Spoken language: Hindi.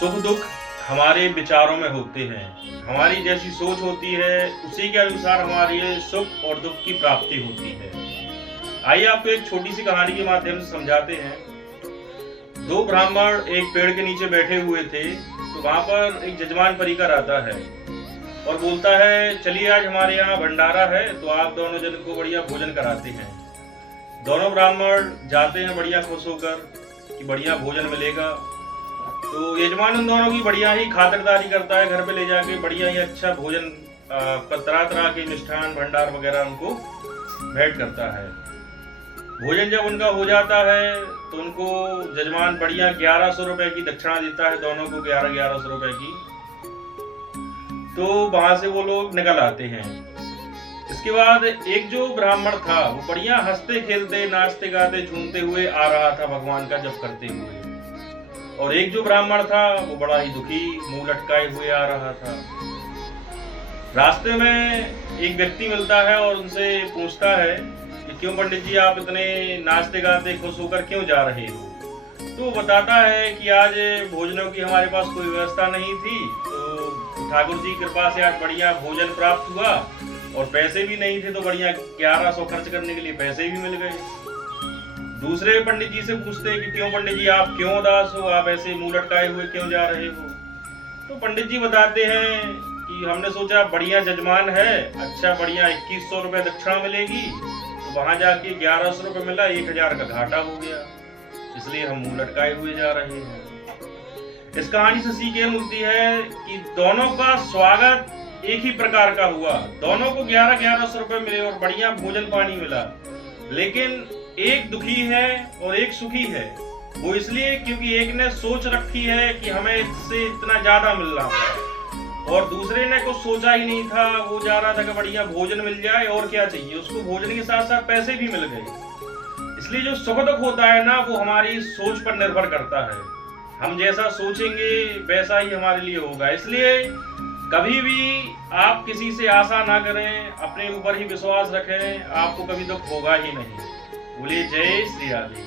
सुख दुख हमारे विचारों में होते हैं। हमारी जैसी सोच होती है उसी के अनुसार हमारी सुख और दुख की प्राप्ति होती है। आइए आपको एक छोटी सी कहानी के माध्यम से समझाते हैं। दो ब्राह्मण एक पेड़ के नीचे बैठे हुए थे, तो वहां पर एक जजमान परिकर आता है और बोलता है, चलिए आज हमारे यहाँ भंडारा है, तो आप दोनों जन को बढ़िया भोजन कराते हैं। दोनों ब्राह्मण जाते हैं बढ़िया खुश होकर कि बढ़िया भोजन मिलेगा। तो यजमान उन दोनों की बढ़िया ही खातिरदारी करता है, घर पे ले जाके बढ़िया ही अच्छा भोजन तरह तरह के मिष्ठान भंडार वगैरह उनको भेंट करता है। भोजन जब उनका हो जाता है तो उनको जजमान बढ़िया 1100 रुपए की दक्षिणा देता है, दोनों को 1100 रुपए की। तो वहां से वो लोग निकल आते हैं। इसके बाद एक जो ब्राह्मण था वो बढ़िया हंसते खेलते नाचते गाते झूमते हुए आ रहा था भगवान का जप करते हुए, और एक जो ब्राह्मण था वो बड़ा ही दुखी मुंह लटकाए हुए आ रहा था। रास्ते में एक व्यक्ति मिलता है और उनसे पूछता है कि क्यों पंडित जी आप इतने नाचते गाते खुश होकर क्यों जा रहे हो। तो बताता है कि आज भोजनों की हमारे पास कोई व्यवस्था नहीं थी, तो ठाकुर जी की कृपा से आज बढ़िया भोजन प्राप्त हुआ, और पैसे भी नहीं थे तो बढ़िया 1100 खर्च करने के लिए पैसे भी मिल गए। दूसरे पंडित जी से पूछते हैं कि क्यों पंडित जी आप क्यों उदास हो, आप ऐसे मुंह लटकाए हुए क्यों जा रहे हो। तो पंडित जी बताते हैं कि हमने सोचा बढ़िया जजमान है, अच्छा बढ़िया 2100 रुपए दक्षिणा मिलेगी, तो वहां जाके 1100 रुपए मिला, 1000 का घाटा हो गया, इसलिए हम मुंह लटकाए हुए जा रहे हैं। इस कहानी से सीख ये मिलती है कि दोनों का स्वागत एक ही प्रकार का हुआ, दोनों को 1100 रुपए मिले और बढ़िया भोजन पानी मिला, लेकिन एक दुखी है और एक सुखी है। वो इसलिए क्योंकि एक ने सोच रखी है कि हमें इससे इतना ज्यादा मिल रहा है, और दूसरे ने कुछ सोचा ही नहीं था, वो जा रहा था कि बढ़िया भोजन मिल जाए और क्या चाहिए, उसको भोजन के साथ साथ पैसे भी मिल गए। इसलिए जो सुख दुख होता है ना, वो हमारी सोच पर निर्भर करता है। हम जैसा सोचेंगे वैसा ही हमारे लिए होगा। इसलिए कभी भी आप किसी से आशा ना करें, अपने ऊपर ही विश्वास रखें, आपको कभी दुख होगा ही नहीं। बोलिए जय श्री राधे।